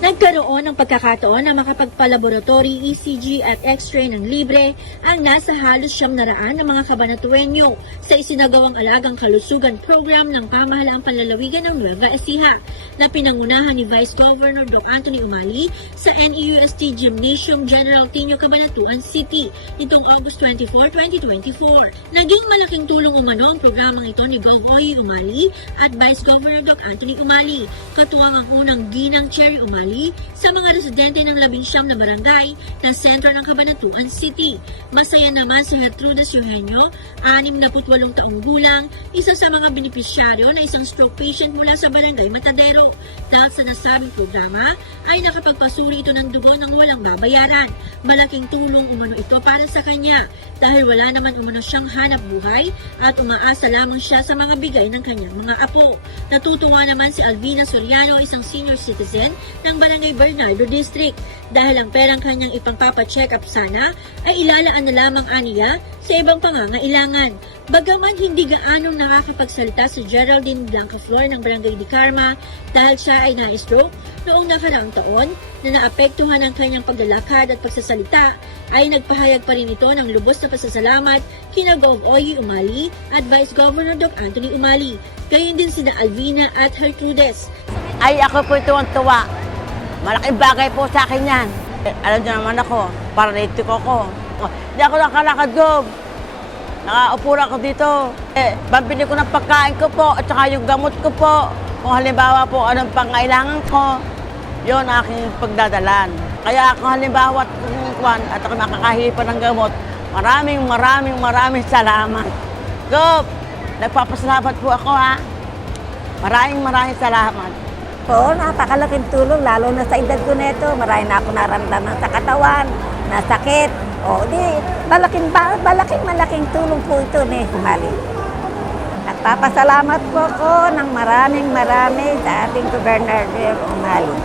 Nagkaroon ng pagkakataon na makapagpalaboratory, ECG at X-ray ng libre ang nasa halos 700 ng mga kabanatuenyo sa isinagawang alagang kalusugan program ng pamahalaang panlalawigan ng Nueva Ecija na pinangunahan ni Vice Governor Doc Anthony Umali sa NEUST Gymnasium General Tinio, Cabanatuan City nitong August 24, 2024. Naging malaking tulong umano ang programang ito ni Gov. Oye Umali at Vice Governor Doc Anthony Umali, katuwang ang unang ginang Cherry Umali sa mga residente ng 19 na barangay na sentro ng Cabanatuan City. Masaya naman si Gertrudis Eugenio, 68 taong gulang, isa sa mga benepisyaryo na isang stroke patient mula sa barangay Matadero. Dahil sa nasabing programa ay nakapagpasuri ito ng dugo ng walang babayaran. Malaking tulong umano ito para sa kanya dahil wala naman umano siyang hanap buhay at umaasa lamang siya sa mga bigay ng kanyang mga apo. Natutuwa naman si Alvina Soriano, isang senior citizen ng Barangay Bernardo District dahil ang perang kanyang ipangpapacheck up sana ay ilalaan na lamang aniya sa ibang pangangailangan. Bagaman hindi gaanong nakakapagsalita si Geraldine Blancaflor ng Barangay Di Carma dahil siya ay na-stroke noong nakaraang taon na naapektuhan ang kanyang paglalakad at pagsasalita, ay nagpahayag pa rin ito ng lubos na pasasalamat kina Gov. Oye Umali at Vice Governor Doc Anthony Umali, gayon din sina Alvina at Gertrudis. Ay, ako po tuwang-tuwa. Malaking bagay po sa akin yan. Alam niyo naman ako, paralitiko ko. Hindi ako nakalakad, Gov. Nakaupo ako dito. Pambili ko ng pagkain ko po at saka yung gamot ko po. Kung halimbawa po anong pangailangan ko, yun ang aking pagdadalan. Kaya kung halimbawa at ako makakahipa ng gamot, maraming salamat. Gov, nagpapasalamat po ako ha. Maraming salamat. Oo, napakalaking tulong, lalo na sa edad ko nito. Marami na ako naramdaman sa katawan, na sakit. O, di, malaking tulong po ito ni Umali. Nagpapasalamat po ako ng maraming sa ating Gobernador Umali.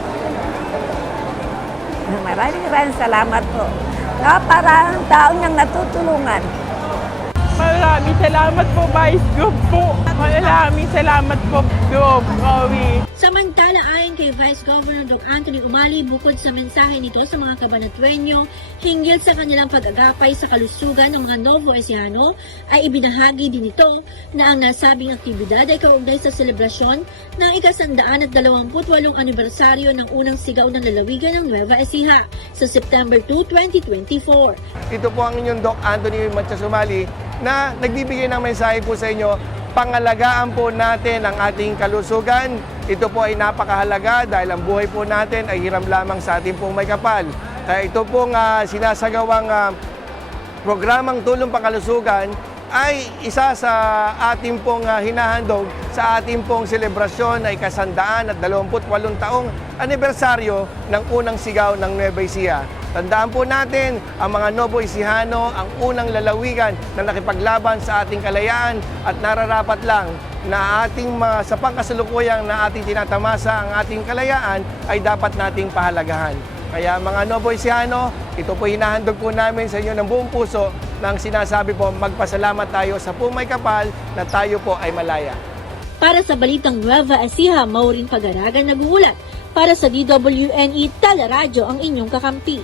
Maraming salamat po. Para ang tao niyang natutulungan. Maraming salamat po, Vice Gov po. Maraming salamat po, Gov. Samantala, ayon kay Vice Governor Doc Anthony Umali, bukod sa mensahe nito sa mga kabanatuenyo hinggil sa kanilang pag-agapay sa kalusugan ng mga Novo Ecijano, ay ibinahagi din ito na ang nasabing aktibidad ay kaugnay sa selebrasyon ng ika-128 anibersaryo ng unang sigaw ng lalawigan ng Nueva Ecija sa September 2, 2024. Ito po ang inyong Doc Anthony Matias Umali na nagbibigay ng mensahe po sa inyo. Pangalagaan po natin ang ating kalusugan. Ito po ay napakahalaga dahil ang buhay po natin ay hiram lamang sa ating pong may kapal. Kaya ito pong sinasagawang programang tulong pangkalusugan ay isa sa ating pong hinahandog sa ating pong selebrasyon na ika-128 taong anibersaryo ng unang sigaw ng Nueva Ecija. Tandaan po natin, ang mga Novo Ecijano ang unang lalawigan na nakipaglaban sa ating kalayaan at nararapat lang na sa pangkasalukuyang na ating tinatamasa ang ating kalayaan ay dapat nating pahalagahan. Kaya mga Novo Ecijano, ito po hinahandog po namin sa inyo ng buong puso nang sinasabi po magpasalamat tayo sa Pumay Kapal na tayo po ay malaya. Para sa Balitang Nueva Ecija, Maureen Pagaragan nag-uulat. Para sa DWNE Teleradyo ang inyong kakampi.